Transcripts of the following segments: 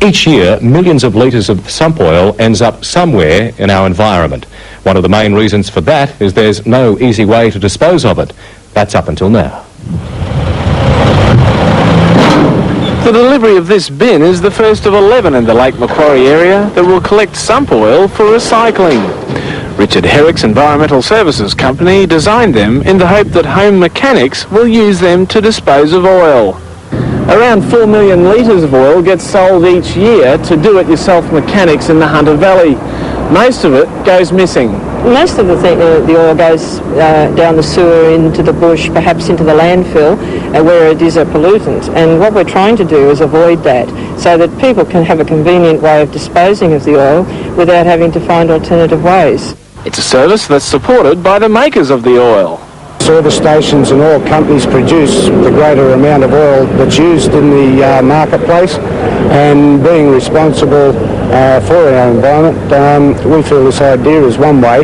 Each year, millions of litres of sump oil ends up somewhere in our environment. One of the main reasons for that is there's no easy way to dispose of it. That's up until now. The delivery of this bin is the first of 11 in the Lake Macquarie area that will collect sump oil for recycling. Richard Herrick's Environmental Services Company designed them in the hope that home mechanics will use them to dispose of oil. Around 4 million litres of oil gets sold each year to do-it-yourself mechanics in the Hunter Valley. Most of it goes missing. Most of the oil goes down the sewer into the bush, perhaps into the landfill, where it is a pollutant. And what we're trying to do is avoid that, so that people can have a convenient way of disposing of the oil without having to find alternative ways. It's a service that's supported by the makers of the oil. Service stations and oil companies produce the greater amount of oil that's used in the marketplace, and being responsible for our environment, we feel this idea is one way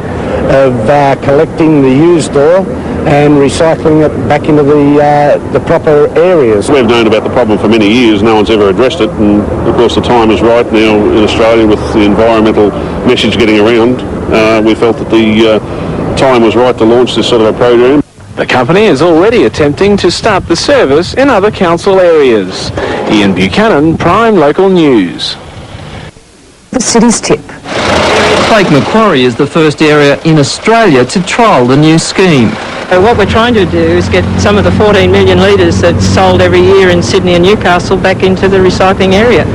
of collecting the used oil and recycling it back into the proper areas. We've known about the problem for many years, no one's ever addressed it, and of course the time is right now in Australia with the environmental message getting around. We felt that the time was right to launch this sort of a program. The company is already attempting to start the service in other council areas. Ian Buchanan, Prime Local News. The city's tip. Lake Macquarie is the first area in Australia to trial the new scheme. What we're trying to do is get some of the 14 million litres that's sold every year in Sydney and Newcastle back into the recycling area.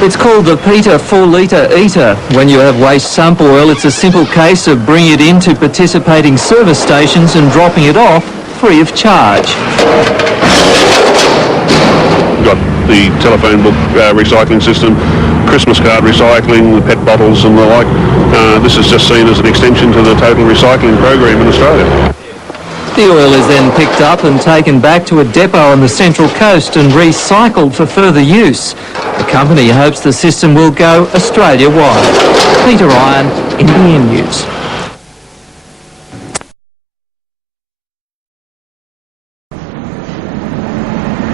It's called the Peter 4-litre eater. When you have waste sump oil, it's a simple case of bringing it into participating service stations and dropping it off free of charge. We've got the telephone book recycling system, Christmas card recycling, pet bottles and the like. This is just seen as an extension to the total recycling program in Australia. The oil is then picked up and taken back to a depot on the Central Coast and recycled for further use. The company hopes the system will go Australia-wide. Peter Ryan, NBN News.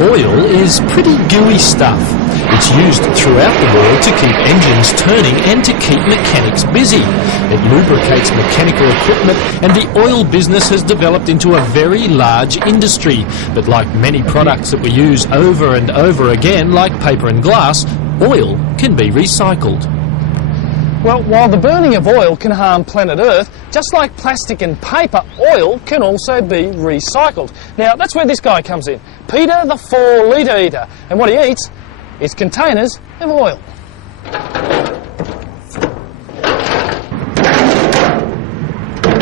Oil is pretty gooey stuff. It's used throughout the world to keep engines turning and to keep mechanics busy. It lubricates mechanical equipment, and the oil business has developed into a very large industry. But like many products that we use over and over again, like paper and glass, oil can be recycled. Well, while the burning of oil can harm planet Earth, just like plastic and paper, oil can also be recycled. Now, that's where this guy comes in. Peter the 4-litre eater. And what he eats is containers of oil.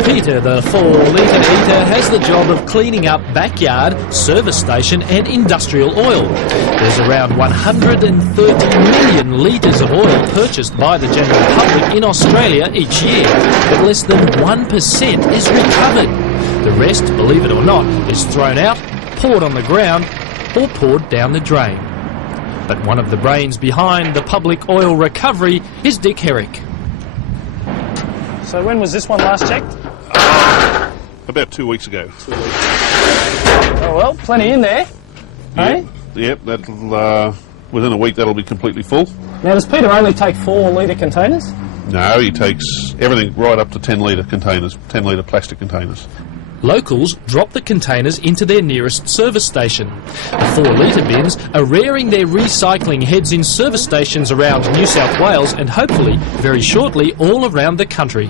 Peter the 4-litre eater has the job of cleaning up backyard, service station and industrial oil. There's around 130 million litres of oil purchased by the general public in Australia each year, but less than 1% is recovered. The rest, believe it or not, is thrown out, poured on the ground or poured down the drain. But one of the brains behind the public oil recovery is Dick Herrick. So when was this one last checked? About 2 weeks ago. 2 weeks. Oh well, plenty in there. Hey? Yep, that'll, within a week that'll be completely full. Now does Peter only take 4-litre containers? No, he takes everything right up to 10-litre containers, 10-litre plastic containers. Locals drop the containers into their nearest service station. The 4-litre bins are rearing their recycling heads in service stations around New South Wales and hopefully, very shortly, all around the country.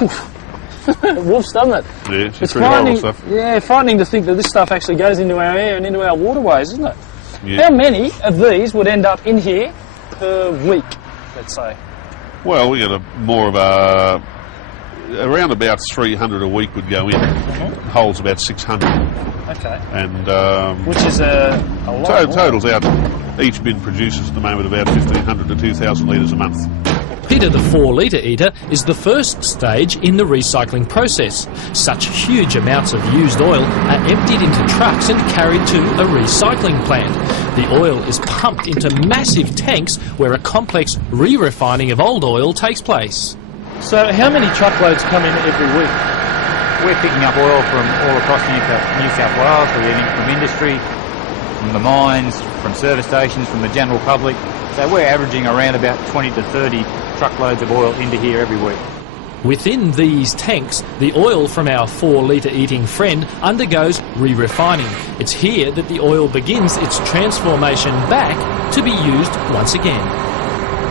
It woofs, doesn't it? Yeah, it's pretty horrible stuff. Yeah, frightening to think that this stuff actually goes into our air and into our waterways, isn't it? Yeah. How many of these would end up in here per week, let's say? Well, we got more of a... Around about 300 a week would go in. Holds about 600. Okay. And which is a lot. Totals out. Each bin produces at the moment about 1,500 to 2,000 litres a month. Peter the 4-litre eater is the first stage in the recycling process. Such huge amounts of used oil are emptied into trucks and carried to a recycling plant. The oil is pumped into massive tanks where a complex re-refining of old oil takes place. So how many truckloads come in every week? We're picking up oil from all across New South Wales, from industry, from the mines, from service stations, from the general public. So we're averaging around about 20 to 30 truckloads of oil into here every week. Within these tanks, the oil from our 4-litre eating friend undergoes re-refining. It's here that the oil begins its transformation back to be used once again.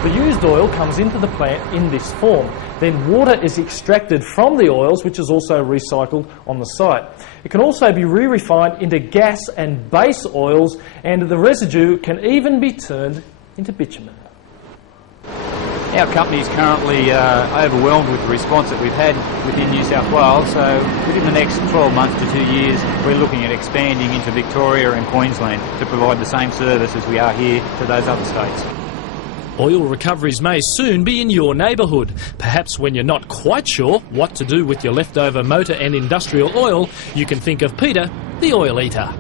The used oil comes into the plant in this form. Then water is extracted from the oils, which is also recycled on the site. It can also be re-refined into gas and base oils, and the residue can even be turned into bitumen. Our company is currently overwhelmed with the response that we've had within New South Wales, so within the next 12 months to 2 years we're looking at expanding into Victoria and Queensland to provide the same service as we are here to those other states. Oil recoveries may soon be in your neighbourhood. Perhaps when you're not quite sure what to do with your leftover motor and industrial oil, you can think of Peter, the oil eater.